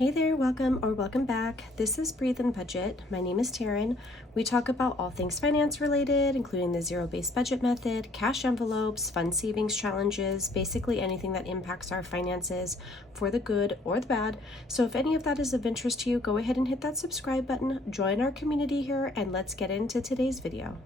Hey there, welcome back. This is Breathe and Budget. My name is Taryn. We talk about all things finance related, including the zero-based budget method, cash envelopes, fund savings challenges, basically anything that impacts our finances for the good or the bad. So if any of that is of interest to you, go ahead and hit that subscribe button, join our community here, and let's get into today's video.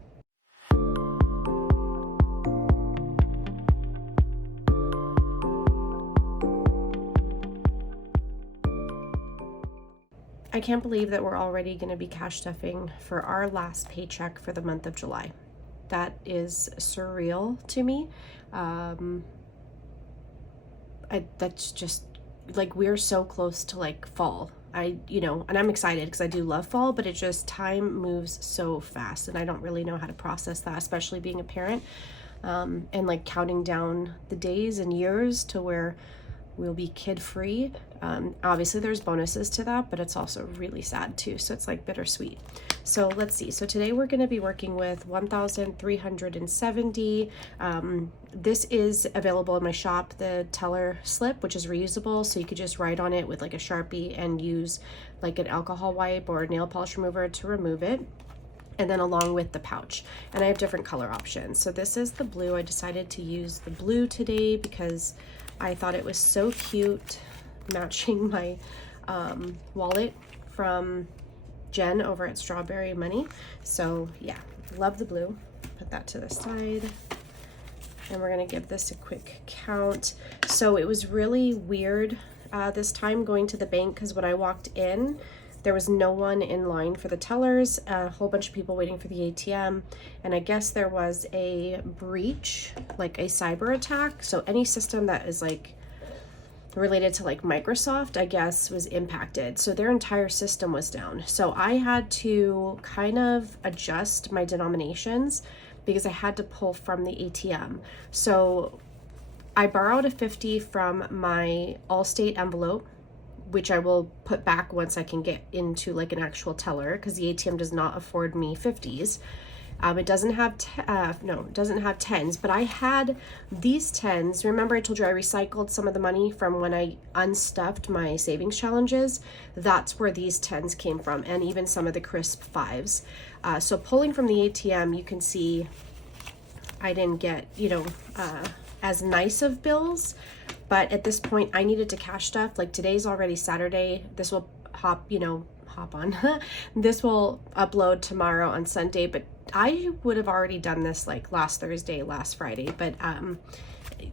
I can't believe that we're already going to be cash stuffing for our last paycheck for the month of July. That is surreal to me. That's just like we're so close to like fall. And I'm excited because I do love fall, but it just time moves so fast and I don't really know how to process that, especially being a parent, and like counting down the days and years to where we'll be kid-free. Obviously there's bonuses to that, but it's also really sad too. So it's like bittersweet. So let's see. So today we're going to be working with 1,370. This is available in my shop, the teller slip, which is reusable. So you could just write on it with like a Sharpie and use like an alcohol wipe or nail polish remover to remove it. And then along with the pouch, and I have different color options. So this is the blue. I decided to use the blue today because I thought it was so cute, matching my wallet from Jen over at Strawberry Money. So yeah, love the blue. Put that to the side. And we're gonna give this a quick count. So it was really weird this time going to the bank because when I walked in, there was no one in line for the tellers, a whole bunch of people waiting for the ATM, and I guess there was a breach, like a cyber attack. So any system that is like related to like Microsoft, I guess, was impacted. So their entire system was down. So I had to kind of adjust my denominations because I had to pull from the ATM. So I borrowed a 50 from my Allstate envelope, which I will put back once I can get into like an actual teller because the ATM does not afford me 50s. It doesn't have it doesn't have 10s, but I had these 10s. Remember I told you I recycled some of the money from when I unstuffed my savings challenges? That's where these 10s came from, and even some of the crisp 5s. So pulling from the ATM, you can see I didn't get, as nice of bills, but at this point I needed to cash stuff. Like today's already Saturday. This will hop on. This will upload tomorrow on Sunday, but I would have already done this like last Thursday, last Friday, but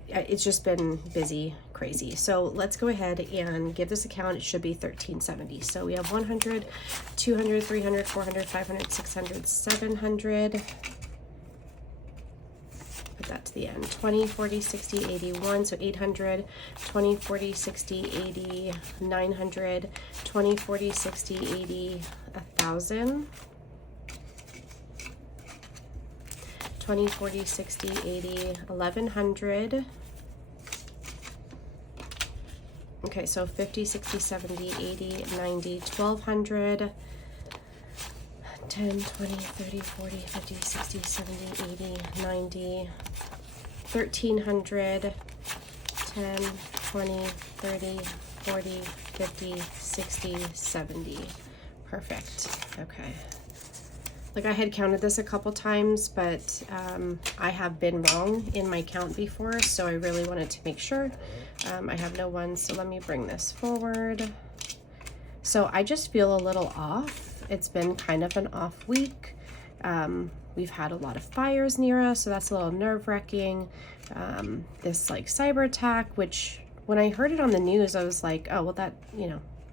it's just been busy, crazy. So let's go ahead and give this a count. It should be 1370. So we have 100, 200, 300, 400, 500, 600, 700. Put that to the end. 20, 40, 60, 81, so 800, 20, 40, 60, 80, 900, 20, 40, 60, 80, 1,000, 20, 40, 60, 80, 1,100. Okay, so 50, 60, 70, 80, 90, 1,200. 10, 20, 30, 40, 50, 60, 70, 80, 90, 1,300, 10, 20, 30, 40, 50, 60, 70. Perfect. Okay. Like I had counted this a couple times, but I have been wrong in my count before, so I really wanted to make sure. I have no ones, so let me bring this forward. So I just feel a little off. It's been kind of an off week. We've had a lot of fires near us, so that's a little nerve-wracking. This like cyber attack, which when I heard it on the news, I was like, oh, well that,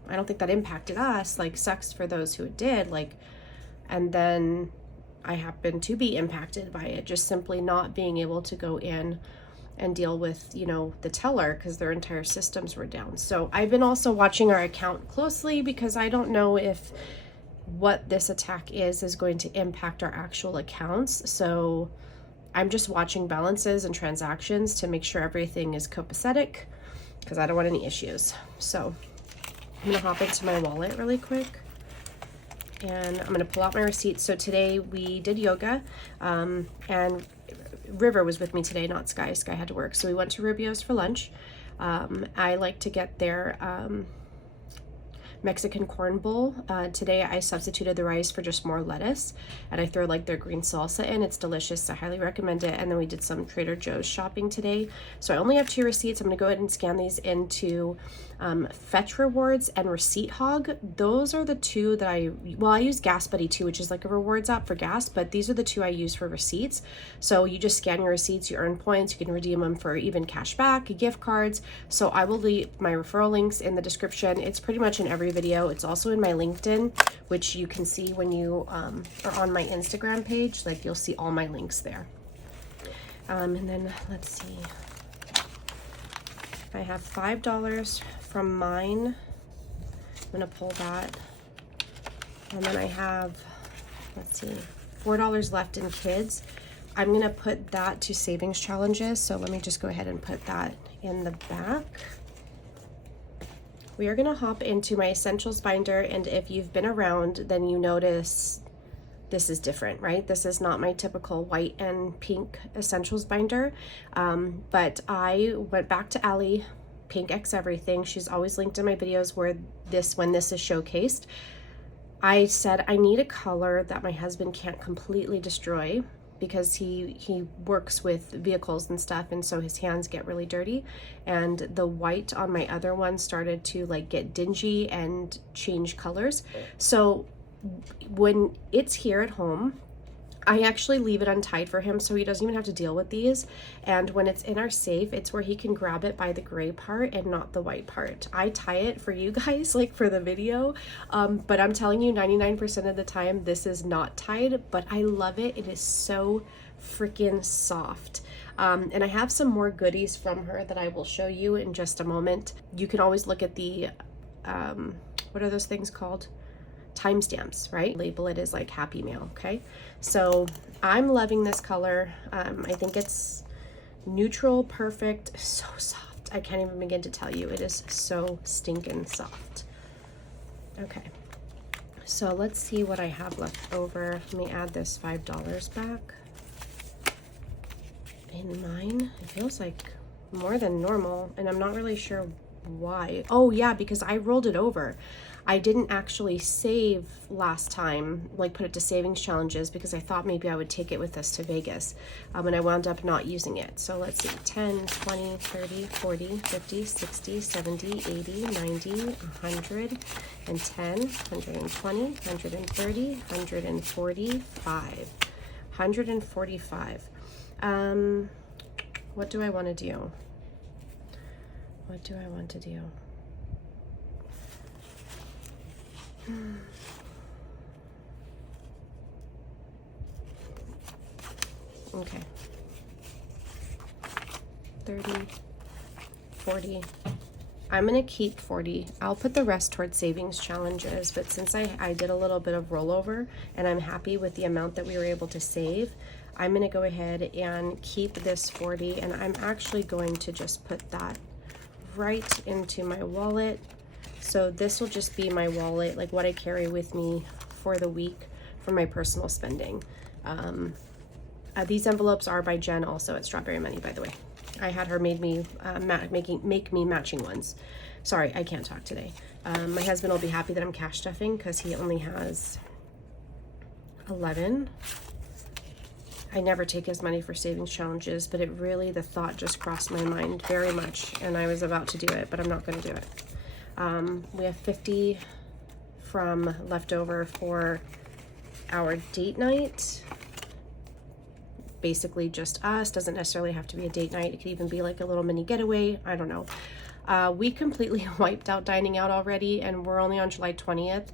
I don't think that impacted us. Like sucks for those who it did. Like, and then I happened to be impacted by it, just simply not being able to go in and deal with, the teller because their entire systems were down. So I've been also watching our account closely because I don't know if what this attack is going to impact our actual accounts. So I'm just watching balances and transactions to make sure everything is copacetic because I don't want any issues. So I'm gonna hop into my wallet really quick and I'm gonna pull out my receipts. So today we did yoga, and River was with me today, not Sky. Sky had to work. So we went to Rubio's for lunch. I like to get their Mexican corn bowl. Today I substituted the rice for just more lettuce, and I throw like their green salsa in. It's delicious. I highly recommend it. And then we did some Trader Joe's shopping today. So I only have 2 receipts. I'm gonna go ahead and scan these into Fetch Rewards and Receipt Hog. Those are the 2 that I use Gas Buddy too, which is like a rewards app for gas, but these are the 2 I use for receipts. So you just scan your receipts, you earn points, you can redeem them for even cash back, gift cards. So I will leave my referral links in the description. It's pretty much in every video. It's also in my LinkedIn, which you can see when you are on my Instagram page. Like, you'll see all my links there. And then let's see. I have $5 from mine. I'm gonna pull that. And then I have, let's see, $4 left in kids. I'm gonna put that to savings challenges. So let me just go ahead and put that in the back. We are gonna hop into my essentials binder, and if you've been around, then you notice this is different, right? This is not my typical white and pink essentials binder, but I went back to Allie, Pink X Everything. She's always linked in my videos when this is showcased. I said I need a color that my husband can't completely destroy, because he works with vehicles and stuff, and so his hands get really dirty, and the white on my other one started to like get dingy and change colors. So when it's here at home, I actually leave it untied for him so he doesn't even have to deal with these. And when it's in our safe, it's where he can grab it by the gray part and not the white part. I tie it for you guys, like for the video, but I'm telling you 99% of the time this is not tied, but I love it. It is so freaking soft. And I have some more goodies from her that I will show you in just a moment. You can always look at the, what are those things called? Timestamps, right? Label it as like Happy Mail, okay? So I'm loving this color. I think it's neutral, perfect, so soft. I can't even begin to tell you. It is so stinking soft. Okay, so let's see what I have left over. Let me add this $5 back. In mine, it feels like more than normal, and I'm not really sure why. Oh yeah, because I rolled it over. I didn't actually save last time, like put it to savings challenges, because I thought maybe I would take it with us to Vegas, and I wound up not using it. So let's see, 10, 20, 30, 40, 50, 60, 70, 80, 90, 100, and 10, 120, 130, 145, 145. What do I want to do? What do I want to do? Okay. 30, 40. I'm gonna keep 40. I'll put the rest towards savings challenges, but since I did a little bit of rollover and I'm happy with the amount that we were able to save, I'm gonna go ahead and keep this 40, and I'm actually going to just put that right into my wallet. So this will just be my wallet, like what I carry with me for the week for my personal spending. These envelopes are by Jen, also at Strawberry Money, by the way. I had her make me matching ones. Sorry, I can't talk today. My husband will be happy that I'm cash stuffing because he only has 11. I never take his money for savings challenges, but the thought just crossed my mind very much, and I was about to do it, but I'm not going to do it. We have 50 from leftover for our date night. Basically just us, doesn't necessarily have to be a date night. It could even be like a little mini getaway. I don't know. We completely wiped out dining out already, and we're only on July 20th.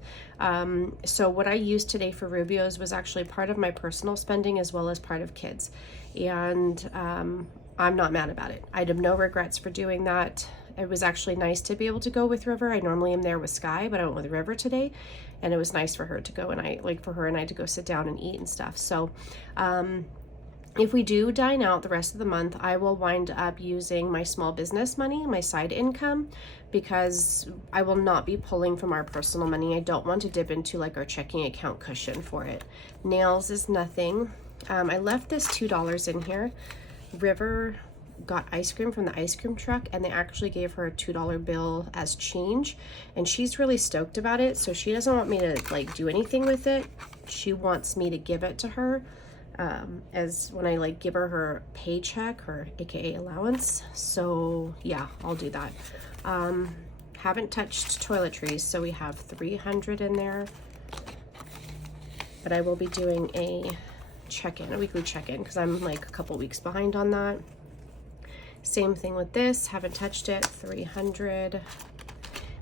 So what I used today for Rubio's was actually part of my personal spending as well as part of kids. And I'm not mad about it. I have no regrets for doing that. It was actually nice to be able to go with River. I normally am there with Sky, but I went with River today, and it was nice for her to go, and for her and I to go sit down and eat and stuff. So if we do dine out the rest of the month, I will wind up using my small business money, my side income, because I will not be pulling from our personal money. I don't want to dip into like our checking account cushion for it. Nails is nothing. I left this $2 in here. River got ice cream from the ice cream truck, and they actually gave her a $2 bill as change, and she's really stoked about it. So she doesn't want me to like do anything with it. She wants me to give it to her as when I like give her paycheck, her aka allowance. So yeah, I'll do that. Haven't touched toiletries, so we have 300 in there, but I will be doing a check-in, a weekly check-in, because I'm like a couple weeks behind on that. Same thing with this, haven't touched it, 300.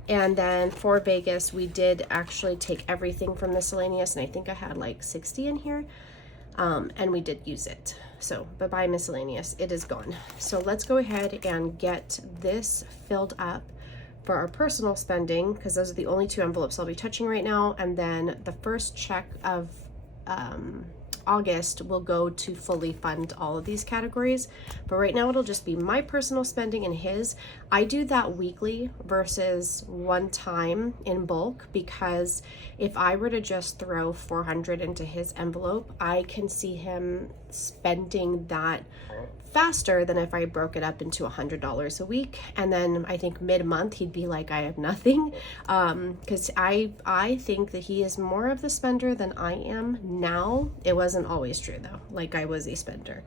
And then for Vegas, we did actually take everything from miscellaneous, and I think I had like 60 in here, and we did use it. So bye-bye miscellaneous, it is gone. So let's go ahead and get this filled up for our personal spending, because those are the only 2 envelopes I'll be touching right now. And then the first check of August will go to fully fund all of these categories, but right now it'll just be my personal spending and his. I do that weekly versus one time in bulk, because if I were to just throw 400 into his envelope, I can see him spending that faster than if I broke it up into $100 a week. And then I think mid-month he'd be like, I have nothing, because I think that he is more of the spender than I am now. It wasn't always true though, like I was a spender.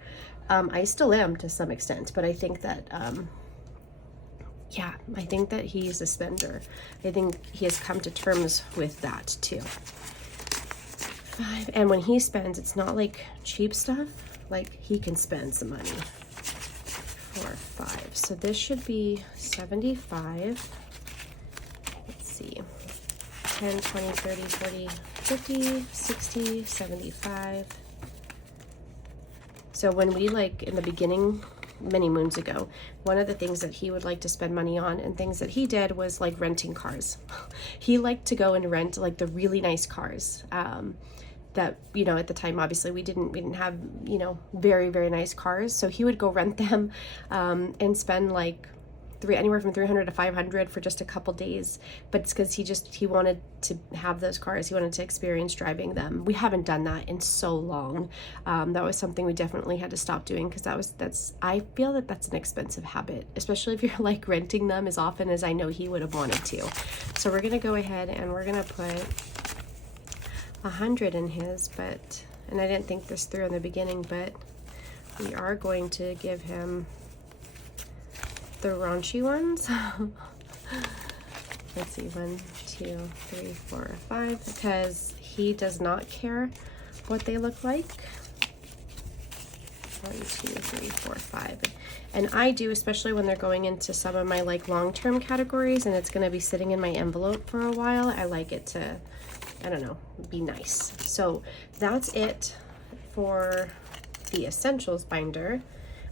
I still am to some extent, but I think that yeah, I think that he's a spender. I think he has come to terms with that too. 5, and when he spends, it's not like cheap stuff. Like he can spend some money. 4, 5. So this should be 75. Let's see. 10, 20, 30, 40, 50, 60, 75. So when we like in the beginning, many moons ago, one of the things that he would like to spend money on and things that he did was like renting cars. He liked to go and rent like the really nice cars. That, you know, at the time, obviously we didn't have, you know, very, very nice cars. So he would go rent them and spend like anywhere from 300 to 500 for just a couple days. But it's because he wanted to have those cars. He wanted to experience driving them. We haven't done that in so long. That was something we definitely had to stop doing, because I feel that that's an expensive habit, especially if you're like renting them as often as I know he would have wanted to. So we're gonna go ahead and we're gonna put 100 in his, and I didn't think this through in the beginning, but we are going to give him the raunchy ones. Let's see, 1, 2, 3, 4, 5, because he does not care what they look like. 1, 2, 3, 4, 5. And I do, especially when they're going into some of my like long-term categories and it's going to be sitting in my envelope for a while. I like it to, I don't know, be nice. So that's it for the essentials binder.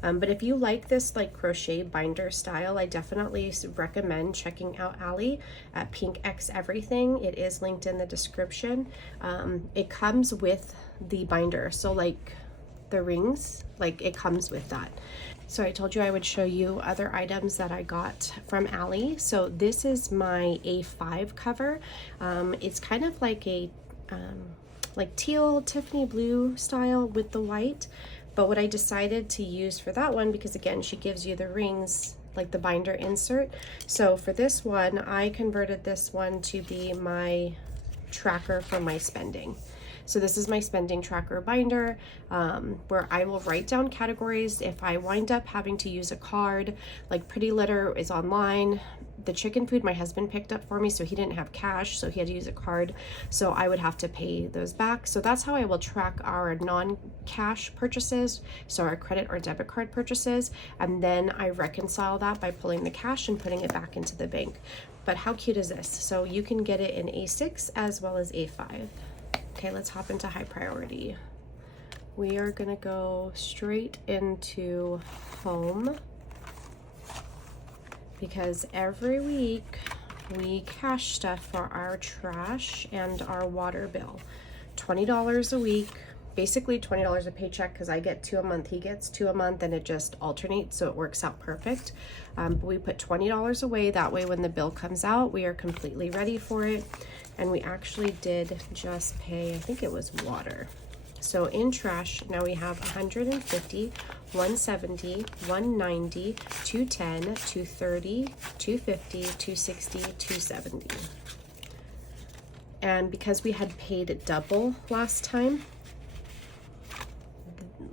But if you like this like crochet binder style, I definitely recommend checking out Allie at Pink X Everything. It is linked in the description. It comes with the binder, so like the rings, like it comes with that. So I told you I would show you other items that I got from Allie. So this is my A5 cover. It's kind of like a like teal Tiffany blue style with the white. But what I decided to use for that one, because again, she gives you the rings, like the binder insert. So for this one, I converted this one to be my tracker for my spending. So this is my spending tracker binder, where I will write down categories. If I wind up having to use a card, like Pretty Litter is online. The chicken food my husband picked up for me, so he didn't have cash, so he had to use a card, so I would have to pay those back. So that's how I will track our non-cash purchases, so our credit or debit card purchases, and then I reconcile that by pulling the cash and putting it back into the bank. But how cute is this? So you can get it in A6 as well as A5. Okay, let's hop into high priority. We are gonna go straight into home, because every week we cash stuff for our trash and our water bill. $20 a week, basically $20 a paycheck, because I get 2 a month, he gets 2 a month, and it just alternates, so it works out perfect. But we put $20 away, that way when the bill comes out, we are completely ready for it. And we actually did just pay, I think it was water. So in trash, now we have 150, 170, 190, 210, 230, 250, 260, 270. And because we had paid double last time,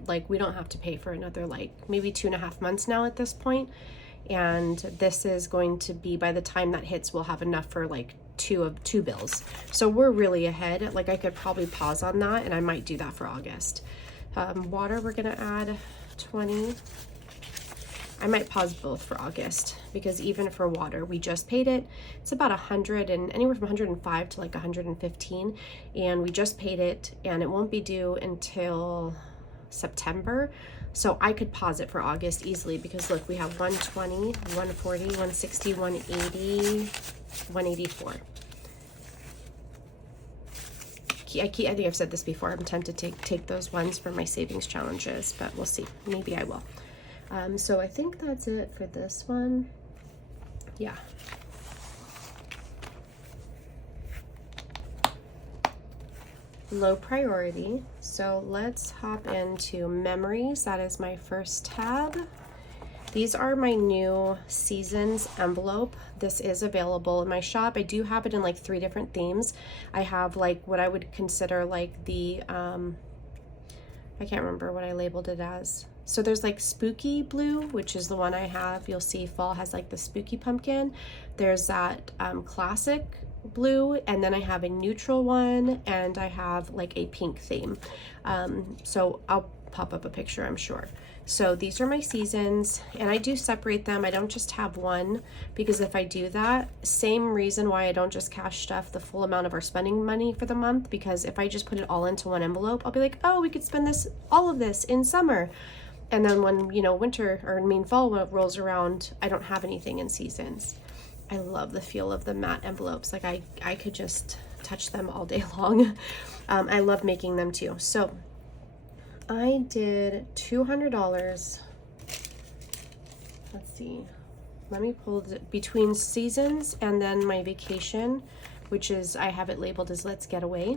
like we don't have to pay for another like maybe 2.5 months now at this point. And this is going to be, by the time that hits, we'll have enough for like two bills. So we're really ahead. Like I could probably pause on that, and I might do that for August. Water, we're gonna add 20. I might pause both for August, because even for water, we just paid it. It's about 100 and anywhere from 105 to like 115, and we just paid it, and it won't be due until September. So I could pause it for August easily, because look, we have 120, 140, 160, 180, 184. I think I've said this before. I'm tempted to take those ones for my savings challenges, but we'll see. Maybe I will. So I think that's it for this one. Yeah. Low priority. So let's hop into memories. That is my first tab. These are my new seasons envelope. This is available in my shop. I do have it in like 3 different themes. I have like what I would consider like the, I can't remember what I labeled it as. So there's like spooky blue, which is the one I have. You'll see fall has like the spooky pumpkin. There's that classic blue, and then I have a neutral one, and I have like a pink theme. So I'll pop up a picture, I'm sure. So these are my seasons, and I do separate them. I don't just have one, because if I do that, same reason why I don't just cash stuff the full amount of our spending money for the month, because if I just put it all into one envelope, I'll be like, oh, we could spend this, all of this in summer. And then when, you know, winter, or I mean fall rolls around, I don't have anything in seasons. I love the feel of the matte envelopes. Like I could just touch them all day long. I love making them too. So I did $200. Let's see. Let me pull between seasons and then my vacation, which is, I have it labeled as Let's Get Away.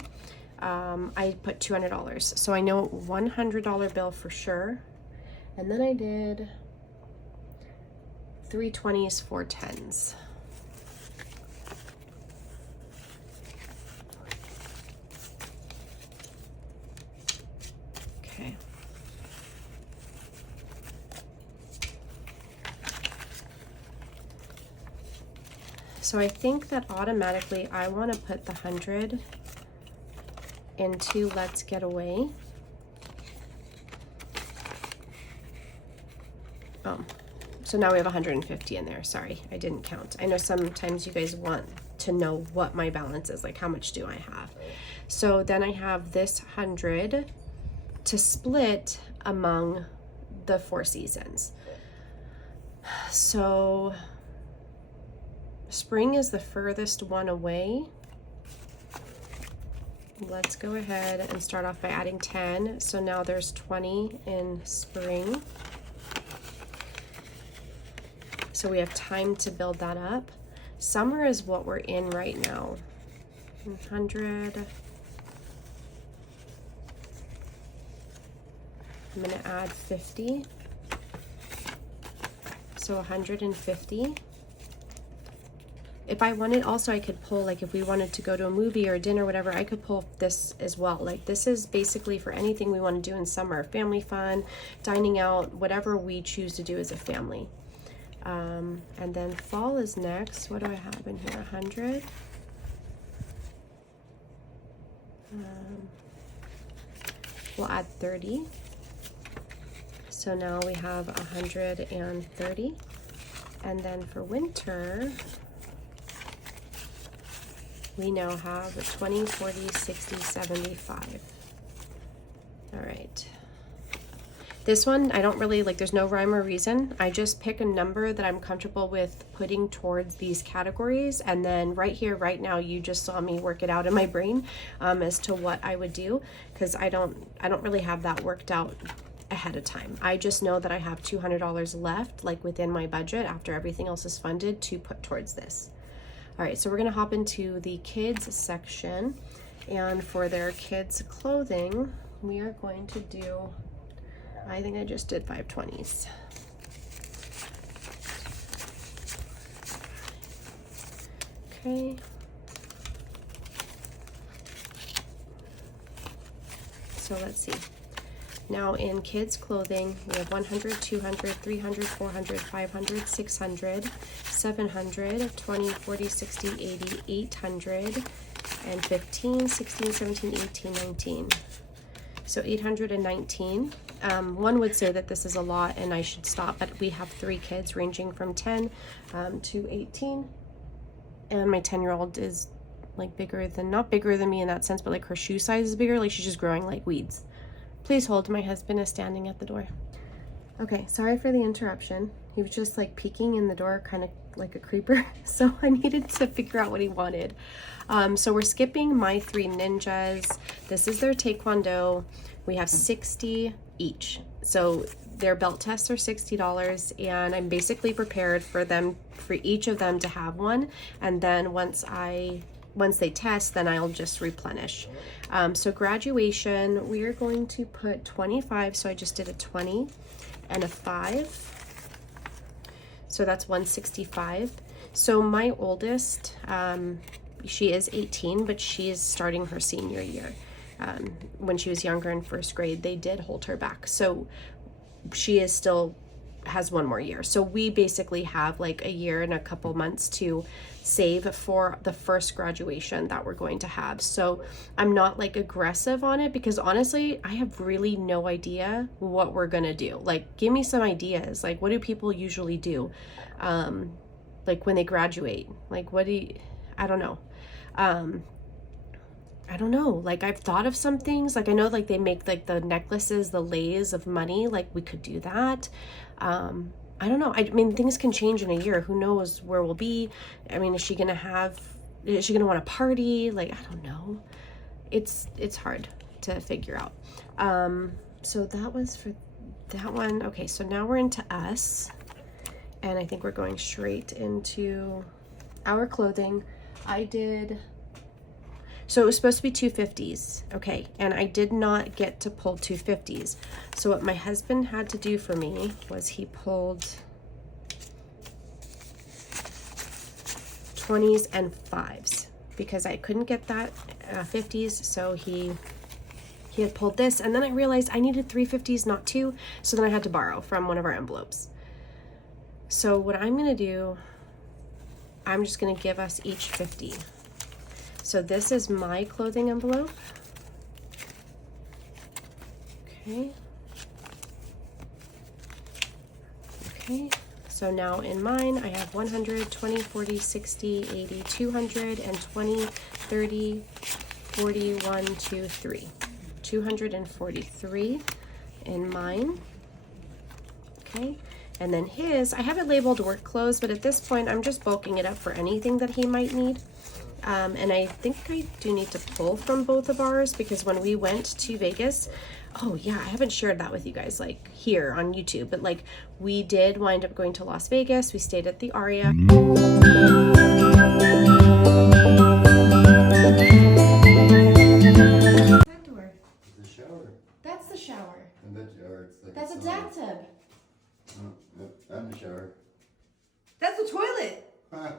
I put $200. So I know $100 bill for sure. And then I did 3 20s, 4 10s. Okay. So I think that automatically I want to put the 100 into Let's Get Away. Oh, so now we have 150 in there. Sorry, I didn't count. I know sometimes you guys want to know what my balance is, like how much do I have. So then I have this 100 to split among the 4 seasons. So spring is the furthest one away. Let's go ahead and start off by adding 10. So now there's 20 in spring. So we have time to build that up. Summer is what we're in right now. 100. I'm gonna add 50. So 150. If I wanted, also I could pull, like if we wanted to go to a movie or a dinner, whatever, I could pull this as well. Like this is basically for anything we want to do in summer, family fun, dining out, whatever we choose to do as a family. And then fall is next. What do I have in here? 100. We'll add 30. So now we have 130. And then for winter, we now have 20, 40, 60, 75. All right. This one, I don't really, like there's no rhyme or reason. I just pick a number that I'm comfortable with putting towards these categories. And then right here, right now, you just saw me work it out in my brain as to what I would do. Because I don't really have that worked out ahead of time. I just know that I have $200 left, like within my budget after everything else is funded, to put towards this. All right, so we're gonna hop into the kids section. And for their kids clothing, we are going to do, I think I just did 520s. Okay. So let's see. Now in kids clothing, we have 100, 200, 300, 400, 500, 600, 700, 20, 40, 60, 80, 800, and 15, 16, 17, 18, 19. So 819. One would say that this is a lot and I should stop, but we have 3 kids ranging from 10 to 18. And my 10-year-old is like bigger than, not bigger than me in that sense, but like her shoe size is bigger. Like she's just growing like weeds. Please hold, my husband is standing at the door. Okay, sorry for the interruption. He was just like peeking in the door, kind of like a creeper. So I needed to figure out what he wanted. So we're skipping my 3 ninjas. This is their taekwondo. We have 60 each. So their belt tests are $60, and I'm basically prepared for them, for each of them to have one. And then once they test, then I'll just replenish. So graduation, we are going to put 25. So I just did a 20 and a 5. So that's 165. So my oldest, she is 18, but she is starting her senior year. When she was younger in first grade, they did hold her back. So she is still has 1 more year. So we basically have like a year and a couple months to save for the first graduation that we're going to have. So I'm not like aggressive on it because honestly, I have really no idea what we're gonna do. Like, give me some ideas. Like, what do people usually do? Like when they graduate, like I don't know. I don't know, like I've thought of some things, like I know like they make like the necklaces, the lays of money, like we could do that. I don't know, I mean things can change in a year, who knows where we'll be. I mean, is she gonna want a party? Like, I don't know, it's hard to figure out. So that was for that one. Okay, so now we're into us, and I think we're going straight into our clothing. So it was supposed to be 250s, okay, and I did not get to pull 250s. So what my husband had to do for me was he pulled 20s and 5s because I couldn't get that 50s. So he had pulled this, and then I realized I needed 350s, not 2. So then I had to borrow from one of our envelopes. So what I'm gonna do, I'm just gonna give us each 50. So this is my clothing envelope. Okay. Okay, so now in mine, I have 100, 20, 40, 60, 80, 200, and 20, 30, 40, 1, 2, 3. 243 in mine. Okay, and then his, I have it labeled work clothes, but at this point, I'm just bulking it up for anything that he might need. And I think I do need to pull from both of ours because when we went to Vegas, oh yeah, I haven't shared that with you guys like here on YouTube, but like we did wind up going to Las Vegas. We stayed at the Aria. That door. The shower. That's the shower. And that shower, it's like That's a bathtub. Oh, and the shower. That's the toilet. Huh.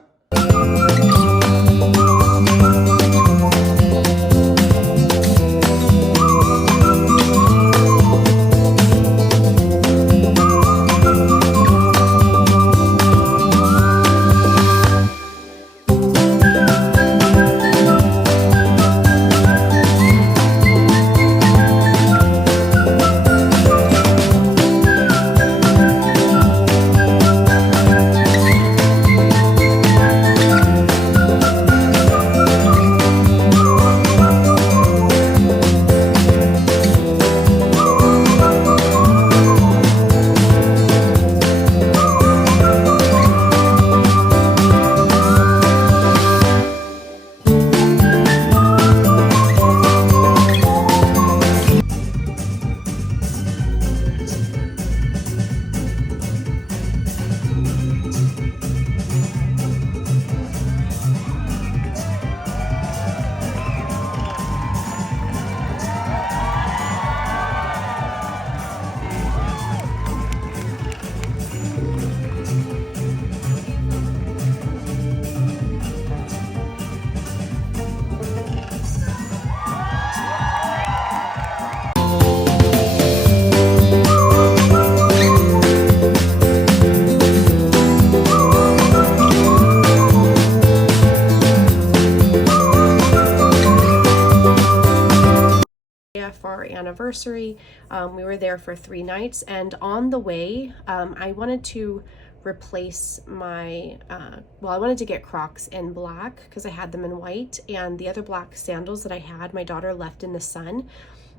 anniversary. We were there for 3 nights, and on the way, I wanted to replace my, I wanted to get Crocs in black because I had them in white, and the other black sandals that I had, my daughter left in the sun.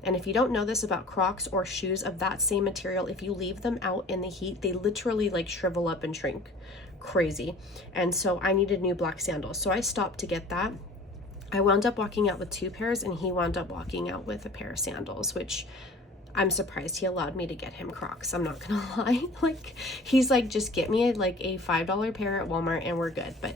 And if you don't know this about Crocs or shoes of that same material, if you leave them out in the heat, they literally like shrivel up and shrink. Crazy. And so I needed new black sandals. So I stopped to get that. I wound up walking out with 2 pairs, and he wound up walking out with a pair of sandals, which I'm surprised he allowed me to get him Crocs. I'm not gonna lie. Like, he's like, just get me like a $5 pair at Walmart and we're good. But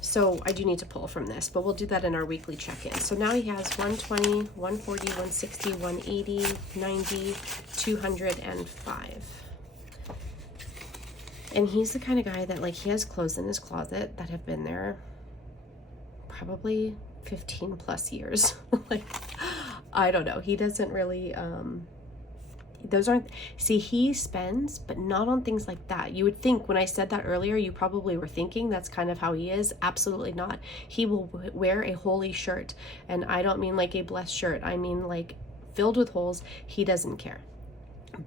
so I do need to pull from this, but we'll do that in our weekly check-in. So now he has 120, 140, 160, 180, 90, 205. And he's the kind of guy that, like, he has clothes in his closet that have been there probably 15 plus years. Like, I don't know. He doesn't really, those aren't, see, he spends, but not on things like that. You would think when I said that earlier, you probably were thinking that's kind of how he is. Absolutely not. He will wear a holy shirt. And I don't mean like a blessed shirt. I mean like filled with holes. He doesn't care.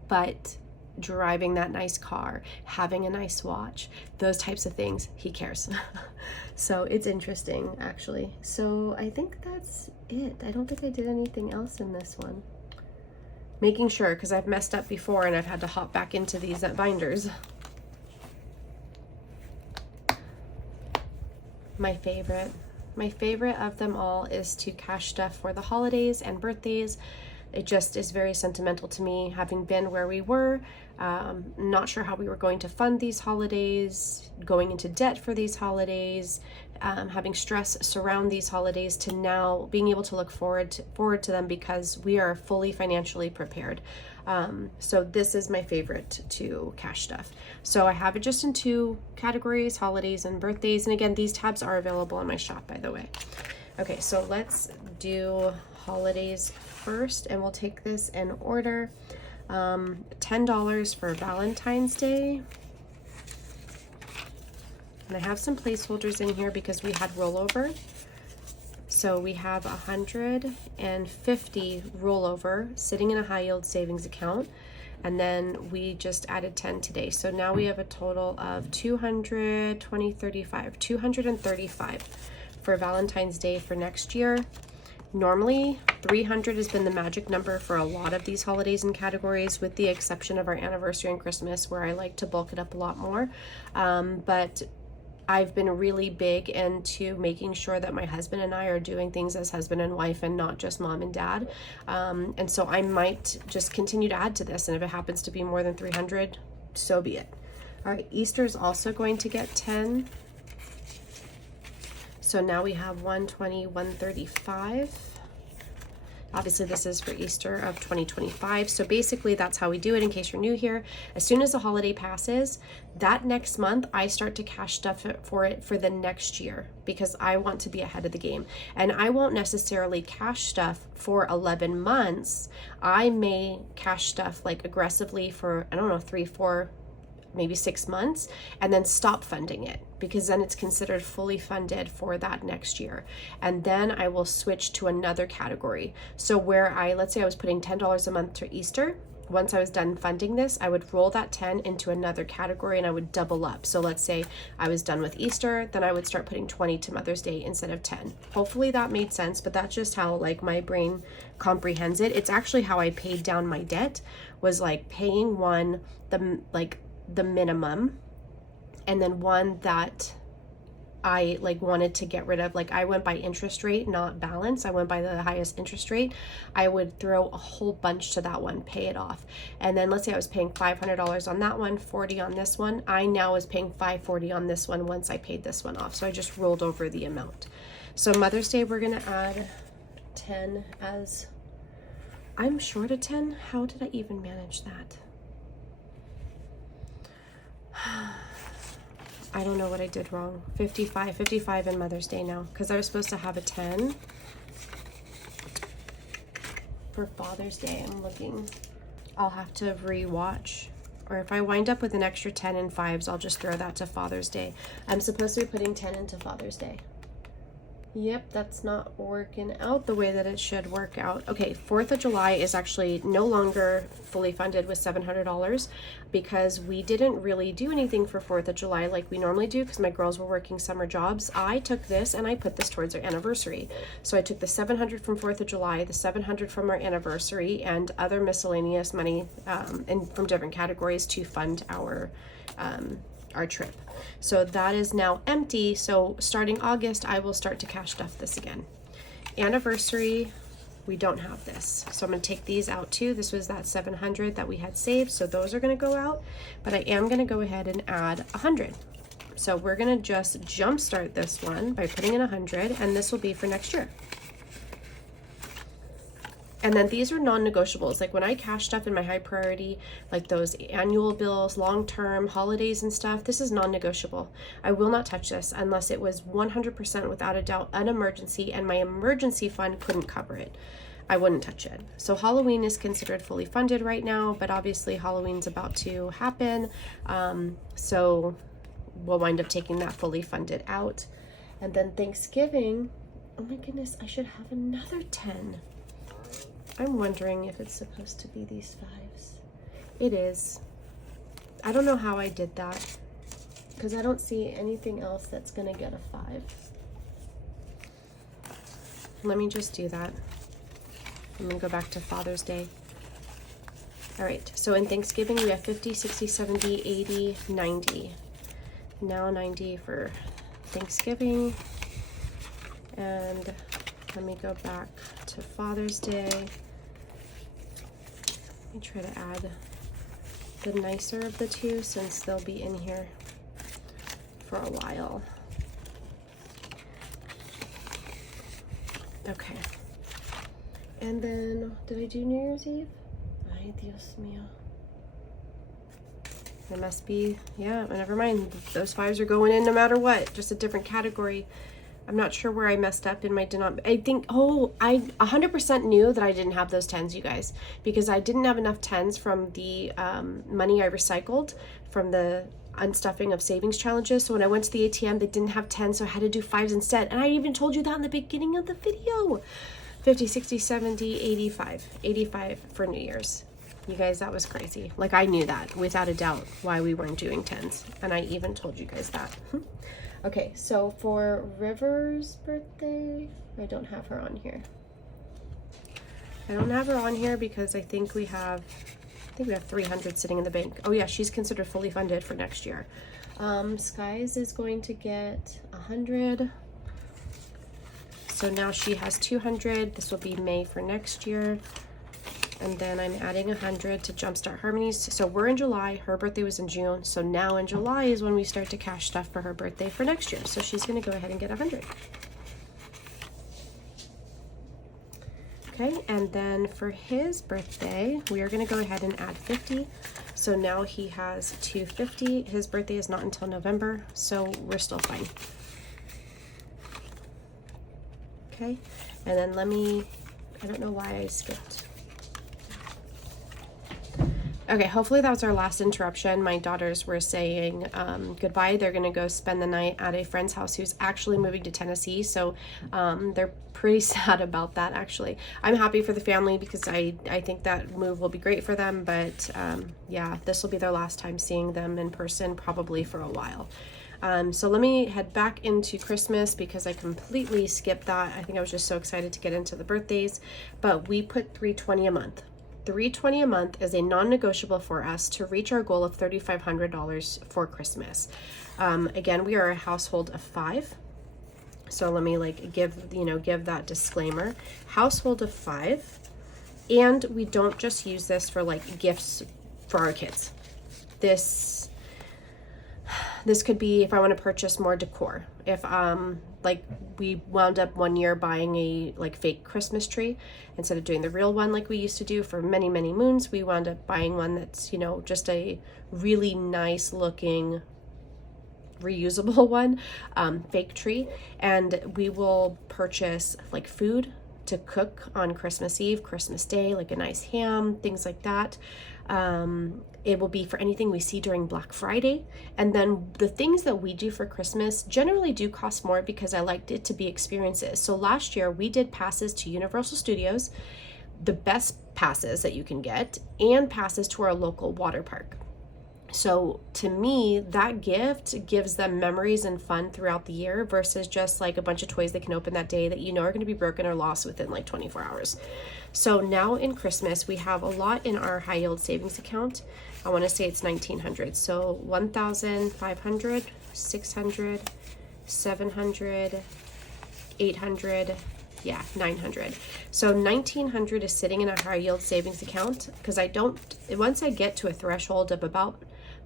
But driving that nice car, having a nice watch, those types of things, he cares. So it's interesting, actually. So I think that's it. I don't think I did anything else in this one. Making sure, because I've messed up before and I've had to hop back into these binders. My favorite of them all is to cash stuff for the holidays and birthdays. It just is very sentimental to me, having been where we were, not sure how we were going to fund these holidays, going into debt for these holidays, having stress surround these holidays, to now being able to look forward to them because we are fully financially prepared. So this is my favorite to cash stuff. So I have it just in 2 categories, holidays and birthdays. And again, these tabs are available on my shop, by the way. Okay, so let's do holidays first, and we'll take this in order. $10 for Valentine's Day. And I have some placeholders in here because we had rollover. So we have 150 rollover sitting in a high yield savings account. And then we just added 10 today. So now we have a total of 235 for Valentine's Day for next year. Normally 300 has been the magic number for a lot of these holidays and categories, with the exception of our anniversary and Christmas, where I like to bulk it up a lot more. But I've been really big into making sure that my husband and I are doing things as husband and wife and not just mom and dad. And so I might just continue to add to this. And if it happens to be more than 300, so be it. All right, Easter is also going to get 10. So now we have 120, 135. Obviously this is for Easter of 2025. So basically that's how we do it, in case you're new here. As soon as the holiday passes, that next month I start to cash stuff for it for the next year, because I want to be ahead of the game. And I won't necessarily cash stuff for 11 months. I may cash stuff like aggressively for, I don't know, 3, 4, maybe 6 months, and then stop funding it, because then it's considered fully funded for that next year. And then I will switch to another category. So where let's say I was putting $10 a month to Easter, once I was done funding this, I would roll that 10 into another category and I would double up. So let's say I was done with Easter, then I would start putting 20 to Mother's Day instead of 10. Hopefully that made sense, but that's just how like my brain comprehends it. It's actually how I paid down my debt, was like paying one, the minimum, and then one that I like wanted to get rid of. Like I went by interest rate, not balance. I went by the highest interest rate. I would throw a whole bunch to that one, pay it off. And then let's say I was paying $500 on that one, 40 on this one. I now was paying $540 on this one once I paid this one off. So I just rolled over the amount. So Mother's Day, we're gonna add 10 as, I'm short of 10. How did I even manage that? I don't know what I did wrong. 55 in Mother's Day now, because I was supposed to have a 10 for Father's Day. I'm looking. I'll have to re-watch, or if I wind up with an extra 10 and 5s, I'll just throw that to Father's Day. I'm supposed to be putting 10 into Father's Day. Yep, that's not working out the way that it should work out. Okay, 4th of July is actually no longer fully funded with $700 because we didn't really do anything for 4th of July like we normally do because my girls were working summer jobs. I took this and I put this towards our anniversary. So I took the $700 from 4th of July, the $700 from our anniversary, and other miscellaneous money and from different categories to fund our trip. So that is now empty. So starting August, I will start to cash stuff this again. Anniversary, we don't have this. So I'm going to take these out too. This was that 700 that we had saved. So those are going to go out, but I am going to go ahead and add 100. So we're going to just jumpstart this one by putting in 100, and this will be for next year. And then these are non-negotiables. Like when I cash stuff in my high priority, like those annual bills, long-term holidays and stuff, this is non-negotiable. I will not touch this unless it was 100% without a doubt an emergency and my emergency fund couldn't cover it. I wouldn't touch it. So Halloween is considered fully funded right now, but obviously Halloween's about to happen. So we'll wind up taking that fully funded out. And then Thanksgiving, oh my goodness, I should have another 10. I'm wondering if it's supposed to be these 5s. It is. I don't know how I did that because I don't see anything else that's gonna get a 5. Let me just do that. I'm gonna go back to Father's Day. All right, so in Thanksgiving we have 50, 60, 70, 80, 90. Now 90 for Thanksgiving. And let me go back to Father's Day. Let me try to add the nicer of the two since they'll be in here for a while. Okay. And then, did I do New Year's Eve? Ay, Dios mío. It must be, yeah, never mind. Those 5s are going in no matter what, just a different category. I'm not sure where I messed up in my I think, I 100% knew that I didn't have those 10s, you guys, because I didn't have enough 10s from the money I recycled from the unstuffing of savings challenges. So when I went to the ATM, they didn't have 10, so I had to do 5s instead. And I even told you that in the beginning of the video. 50, 60, 70, 85. 85 for New Year's. You guys, that was crazy. Like, I knew that without a doubt why we weren't doing 10s. And I even told you guys that. Okay, so for River's birthday, I don't have her on here. I don't have her on here because I think we have 300 sitting in the bank. Oh yeah, she's considered fully funded for next year. Skies is going to get 100. So now she has 200. This will be May for next year. And then I'm adding 100 to Jumpstart Harmonies. So we're in July, her birthday was in June. So now in July is when we start to cash stuff for her birthday for next year. So she's gonna go ahead and get 100. Okay, and then for his birthday, we are gonna go ahead and add 50. So now he has 250. His birthday is not until November, so we're still fine. Okay, and then I don't know why I skipped. Okay, hopefully that was our last interruption. My daughters were saying goodbye. They're gonna go spend the night at a friend's house who's actually moving to Tennessee. So they're pretty sad about that, actually. I'm happy for the family because I think that move will be great for them. But yeah, this will be their last time seeing them in person, probably for a while. So let me head back into Christmas because I completely skipped that. I think I was just so excited to get into the birthdays. But we put $320 a month. $320 a month is a non-negotiable for us to reach our goal of $3,500 for Christmas. Again, we are a household of 5. So let me give that disclaimer. Household of 5. And we don't just use this for gifts for our kids. This could be if I want to purchase more decor. If we wound up one year buying a fake Christmas tree instead of doing the real one like we used to do for many, many moons. We wound up buying one that's, just a really nice looking reusable one, fake tree. And we will purchase food to cook on Christmas Eve, Christmas Day, like a nice ham, things like that. It will be for anything we see during Black Friday. And then the things that we do for Christmas generally do cost more because I liked it to be experiences. So last year we did passes to Universal Studios, the best passes that you can get, and passes to our local water park. So to me, that gift gives them memories and fun throughout the year versus just like a bunch of toys they can open that day that you know are going to be broken or lost within like 24 hours. So now in Christmas, we have a lot in our high yield savings account. I want to say it's 1,900. So 1,500, 600, 700, 800, yeah, 900. So 1,900 is sitting in a high yield savings account because once I get to a threshold of about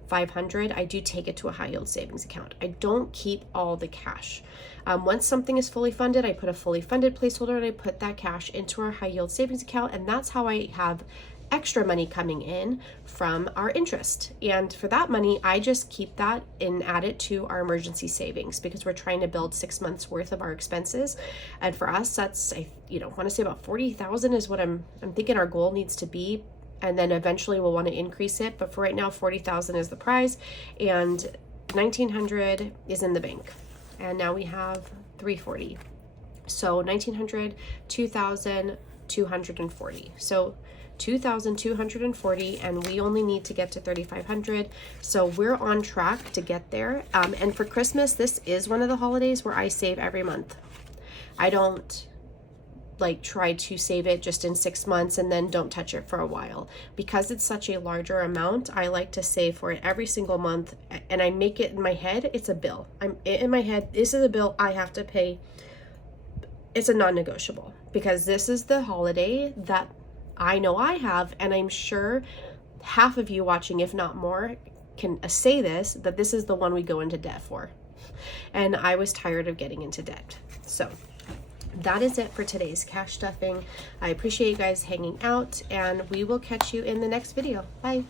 500, I do take it to a high yield savings account. I don't keep all the cash. Once something is fully funded, I put a fully funded placeholder and I put that cash into our high yield savings account, and that's how I have extra money coming in from our interest. And for that money, I just keep that and add it to our emergency savings because we're trying to build 6 months worth of our expenses. And for us, that's, I want to say about 40,000 is what I'm thinking our goal needs to be. And then eventually we'll want to increase it. But for right now, 40,000 is the prize and 1,900 is in the bank. And now we have 340. So 1,900, 2,240. So 2,240, and we only need to get to 3,500. So we're on track to get there. And for Christmas, this is one of the holidays where I save every month. I don't like try to save it just in 6 months and then don't touch it for a while. Because it's such a larger amount, I like to save for it every single month, and I make it in my head, it's a bill. I'm in my head, this is a bill I have to pay. It's a non-negotiable because this is the holiday that I know I have, and I'm sure half of you watching, if not more, can say this, that this is the one we go into debt for. And I was tired of getting into debt. So that is it for today's cash stuffing. I appreciate you guys hanging out, and we will catch you in the next video. Bye.